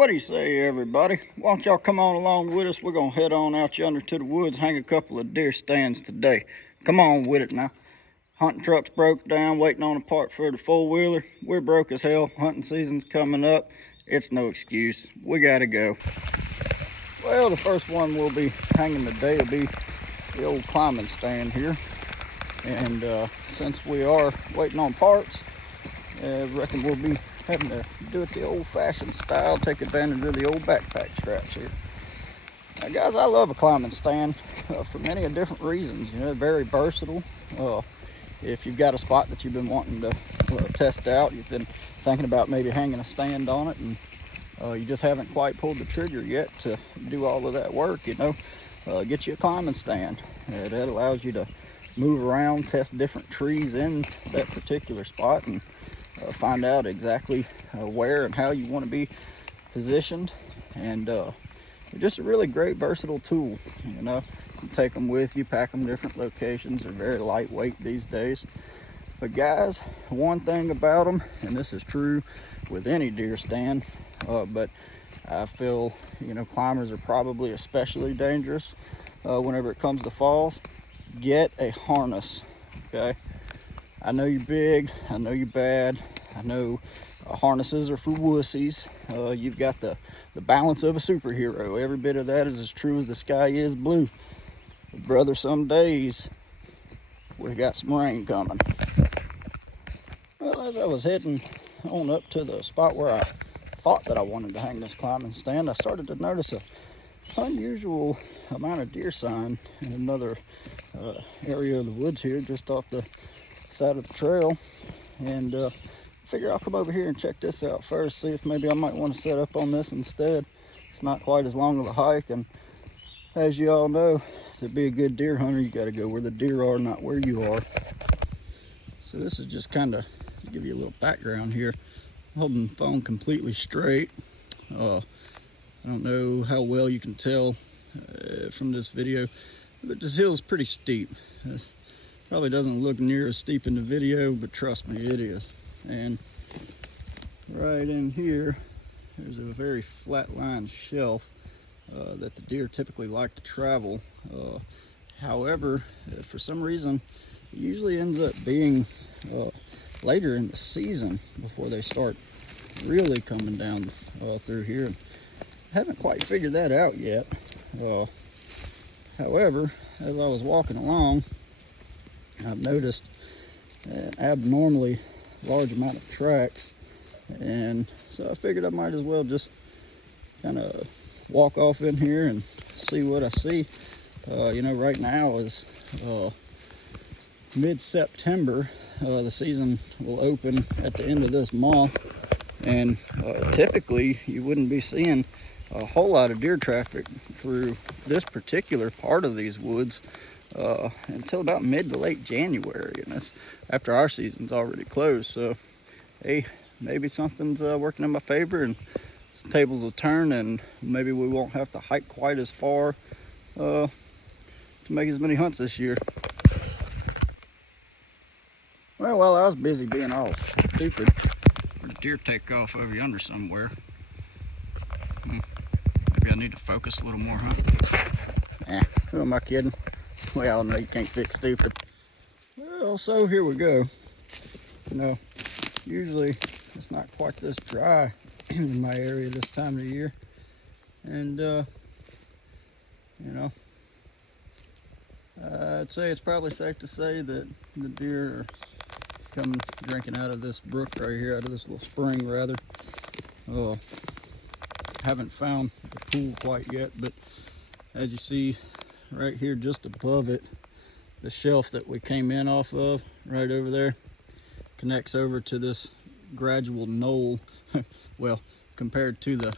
What do you say, everybody? Why don't y'all come on along with us? We're going to head on out yonder to the woods, hang a couple of deer stands today. Come on with it now. Hunting truck's broke down, waiting on a part for the four-wheeler. We're broke as hell. Hunting season's coming up. It's no excuse. We got to go. Well, the first one we'll be hanging today will be the old climbing stand here. And since we are waiting on parts, I reckon we'll be having to do it the old-fashioned style, take advantage of the old backpack straps here. Now, guys, I love a climbing stand for many different reasons. You know, very versatile. If you've got a spot that you've been wanting to test out, you've been thinking about maybe hanging a stand on it, and you just haven't quite pulled the trigger yet to do all of that work, you know, get you a climbing stand. That allows you to move around, test different trees in that particular spot, and find out exactly where and how you want to be positioned. And just a really great versatile tool. You know, you take them with you, pack them different locations. They're very lightweight these days. But guys, one thing about them, and this is true with any deer stand, but I feel, you know, climbers are probably especially dangerous whenever it comes to falls. Get a harness, okay? I know you're big, I know you're bad, I know harnesses are for wussies. You've got the balance of a superhero. Every bit of that is as true as the sky is blue. But brother, some days we got some rain coming. Well, as I was heading on up to the spot where I thought that I wanted to hang this climbing stand, I started to notice a unusual amount of deer sign in another area of the woods here, just off the side of the trail. And figure I'll come over here and check this out first, see if maybe I might want to set up on this instead. It's not quite as long of a hike, and as you all know, to be a good deer hunter, you got to go where the deer are, not where you are. So this is just kind of to give you a little background here. I'm holding the phone completely straight. I don't know how well you can tell from this video, but this hill is pretty steep. Probably doesn't look near as steep in the video, but trust me, it is. And right in here, there's a very flat-lined shelf that the deer typically like to travel. However, for some reason, it usually ends up being later in the season before they start really coming down through here. I haven't quite figured that out yet. However, as I was walking along, I've noticed an abnormally large amount of tracks, and so I figured I might as well just kind of walk off in here and see what I see. You know, right now is mid-September. The season will open at the end of this month, and typically you wouldn't be seeing a whole lot of deer traffic through this particular part of these woods until about mid to late January, and that's after our season's already closed. So hey, maybe something's working in my favor, and some tables will turn, and maybe we won't have to hike quite as far to make as many hunts this year. Well, while I was busy being all stupid, where'd the deer take off over yonder somewhere? Maybe I need to focus a little more, huh? Who am I kidding? We all know you can't fix stupid. Well, so here we go. You know, usually it's not quite this dry in my area this time of the year. And, you know, I'd say it's probably safe to say that the deer are coming drinking out of this brook right here, out of this little spring rather. Haven't found the pool quite yet, but as you see right here just above it, the shelf that we came in off of right over there connects over to this gradual knoll. Well, compared to the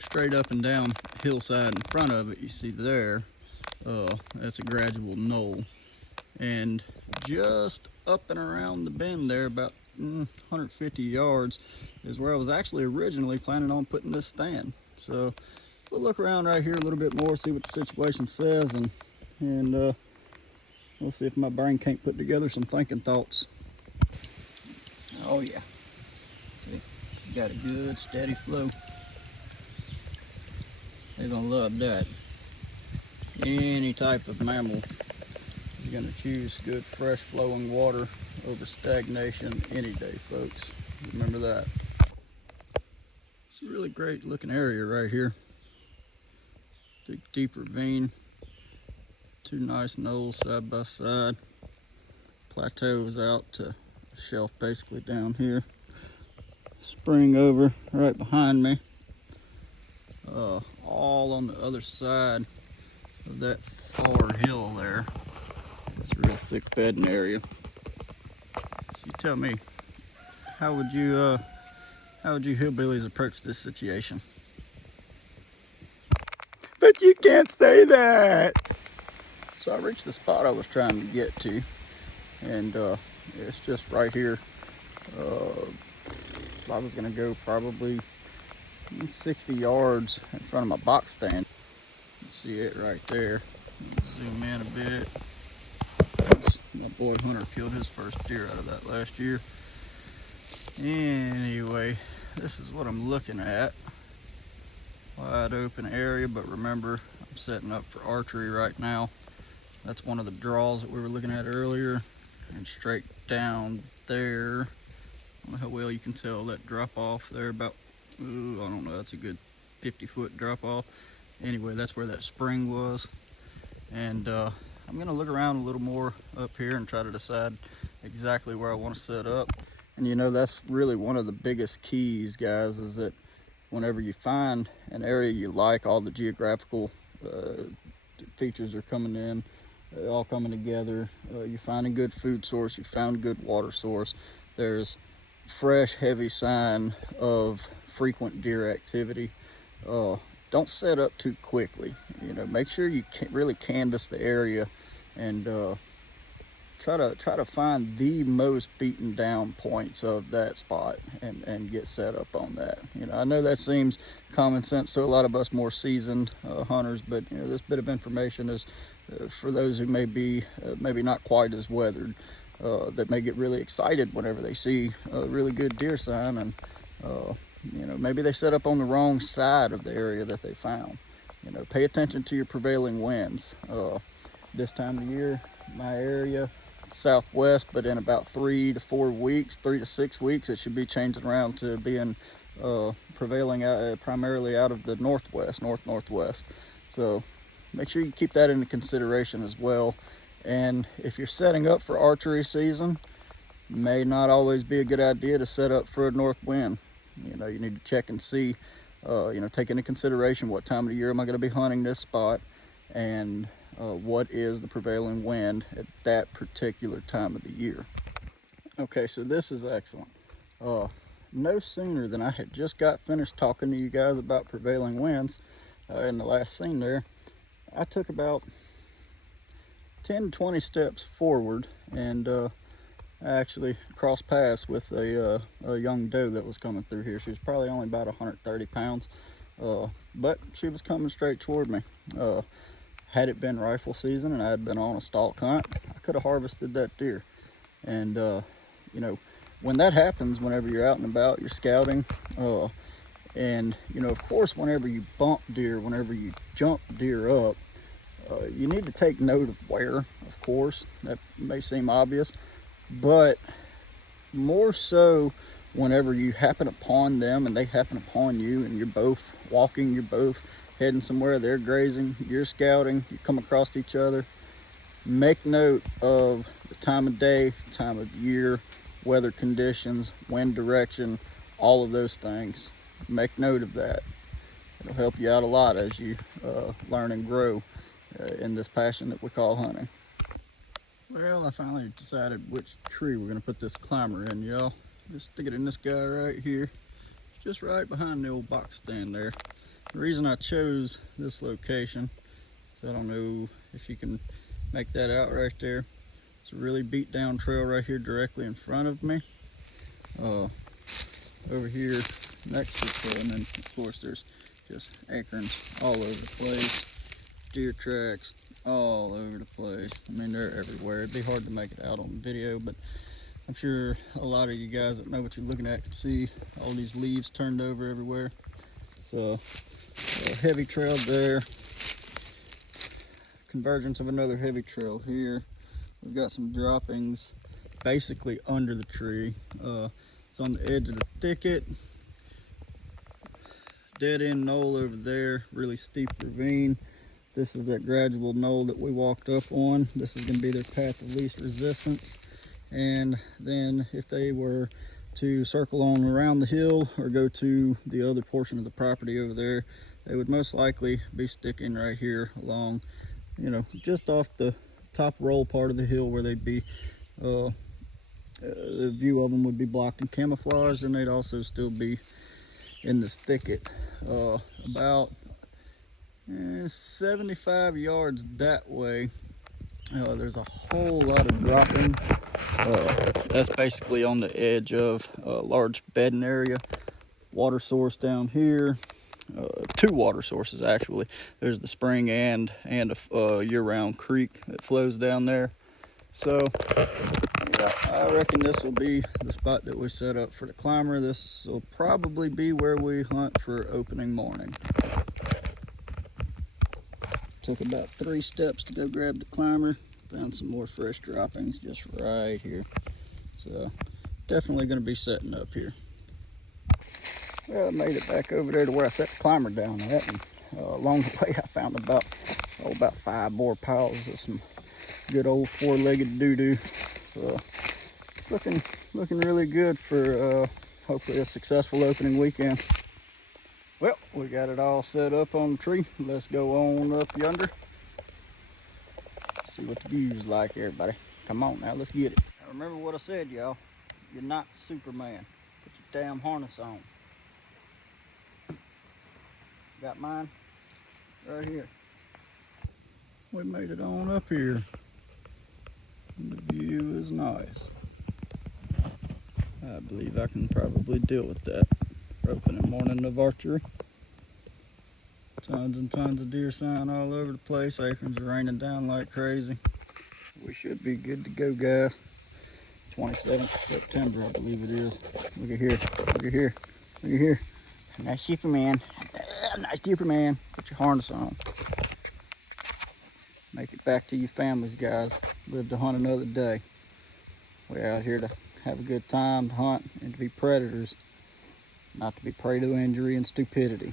straight up and down hillside in front of it you see there, that's a gradual knoll. And just up and around the bend there, about 150 yards, is where I was actually originally planning on putting this stand. So we'll look around right here a little bit more, see what the situation says, and we'll see if my brain can't put together some thinking thoughts. Oh yeah, see, got a good steady flow. They're gonna love that. Any type of mammal is gonna choose good fresh flowing water over stagnation any day, folks. Remember that. It's a really great looking area right here. Big deep ravine. Two nice knolls side by side. Plateaus out to a shelf basically down here. Spring over right behind me. All on the other side of that far hill there. It's a real thick bedding area. So you tell me, how would you hillbillies approach this situation? But you can't say that. So I reached the spot I was trying to get to, and it's just right here. I was gonna go probably 60 yards in front of my box stand. You see it right there. Zoom in a bit. My boy Hunter killed his first deer out of that last year. Anyway, this is what I'm looking at. Wide open area, but remember, I'm setting up for archery right now. That's one of the draws that we were looking at earlier. And straight down there, I don't know how well you can tell that drop off there, about, ooh, I don't know, that's a good 50-foot drop off. Anyway, that's where that spring was. And I'm gonna look around a little more up here and try to decide exactly where I want to set up. And you know, that's really one of the biggest keys, guys, is that whenever you find an area you like, all the geographical features are coming in, all coming together. You find a good food source, you found a good water source. There's fresh, heavy sign of frequent deer activity. Don't set up too quickly. You know, make sure you really canvass the area and try to find the most beaten down points of that spot and get set up on that. You know, I know that seems common sense to a lot of us more seasoned hunters, but you know, this bit of information is for those who may be maybe not quite as weathered, that may get really excited whenever they see a really good deer sign, and you know, maybe they set up on the wrong side of the area that they found. You know, pay attention to your prevailing winds. This time of year, my area, southwest, but in about 3 to 4 weeks, 3 to 6 weeks, it should be changing around to being prevailing primarily out of the northwest. So make sure you keep that into consideration as well. And if you're setting up for archery season, may not always be a good idea to set up for a north wind. You know, you need to check and see, you know, take into consideration what time of the year am I going to be hunting this spot, and what is the prevailing wind at that particular time of the year. Okay, so this is excellent. No sooner than I had just got finished talking to you guys about prevailing winds in the last scene there, I took about 10 to 20 steps forward, and I actually crossed paths with a young doe that was coming through here. She was probably only about 130 pounds, but she was coming straight toward me. Had it been rifle season and I had been on a stalk hunt, I could have harvested that deer. And you know, when that happens, whenever you're out and about, you're scouting, and you know, of course, whenever you bump deer, whenever you jump deer up, you need to take note of where. Of course, that may seem obvious, but more so whenever you happen upon them and they happen upon you, and you're both walking, you're both heading somewhere, they're grazing, you're scouting, you come across each other. Make note of the time of day, time of year, weather conditions, wind direction, all of those things. Make note of that. It'll help you out a lot as you learn and grow in this passion that we call hunting. Well, I finally decided which tree we're gonna put this climber in, y'all. Just stick it in this guy right here, just right behind the old box stand there. The reason I chose this location is I don't know if you can make that out right there. It's a really beat down trail right here directly in front of me. Over here next to the trail, and then of course there's just acorns all over the place, deer tracks all over the place. I mean, they're everywhere. It'd be hard to make it out on video, but I'm sure a lot of you guys that know what you're looking at can see all these leaves turned over everywhere. So heavy trail there. Convergence of another heavy trail here. We've got some droppings basically under the tree. It's on the edge of the thicket. Dead end knoll over there, really steep ravine. This is that gradual knoll that we walked up on. This is going to be their path of least resistance. And then if they were to circle on around the hill or go to the other portion of the property over there, they would most likely be sticking right here along, you know, just off the top roll part of the hill where they'd be, the view of them would be blocked and camouflaged, and they'd also still be in this thicket. About 75 yards that way, there's a whole lot of droppings. That's basically on the edge of a large bedding area. Water source down here. Two water sources actually. There's the spring and a year-round creek that flows down there. So yeah, I reckon this will be the spot that we set up for the climber. This will probably be where we hunt for opening morning. Took about 3 steps to go grab the climber. Found some more fresh droppings just right here. So definitely going to be setting up here. Well, I made it back over there to where I set the climber down at, and along the way I found about 5 more piles of some good old 4-legged doo-doo. So it's looking really good for hopefully a successful opening weekend. Well, we got it all set up on the tree. Let's go on up yonder. See what the view's like, everybody. Come on now, let's get it. Now remember what I said, y'all. You're not Superman. Put your damn harness on. Got mine? Right here. We made it on up here. The view is nice. I believe I can probably deal with that for opening morning of archery. Tons and tons of deer sign all over the place. Acorns are raining down like crazy. We should be good to go, guys. 27th of September, I believe it is. Look at here. Look at here. Look at here. Nice Superman. Nice Superman. Put your harness on. Make it back to your families, guys. Live to hunt another day. We're out here to have a good time, to hunt, and to be predators, not to be prey to injury and stupidity.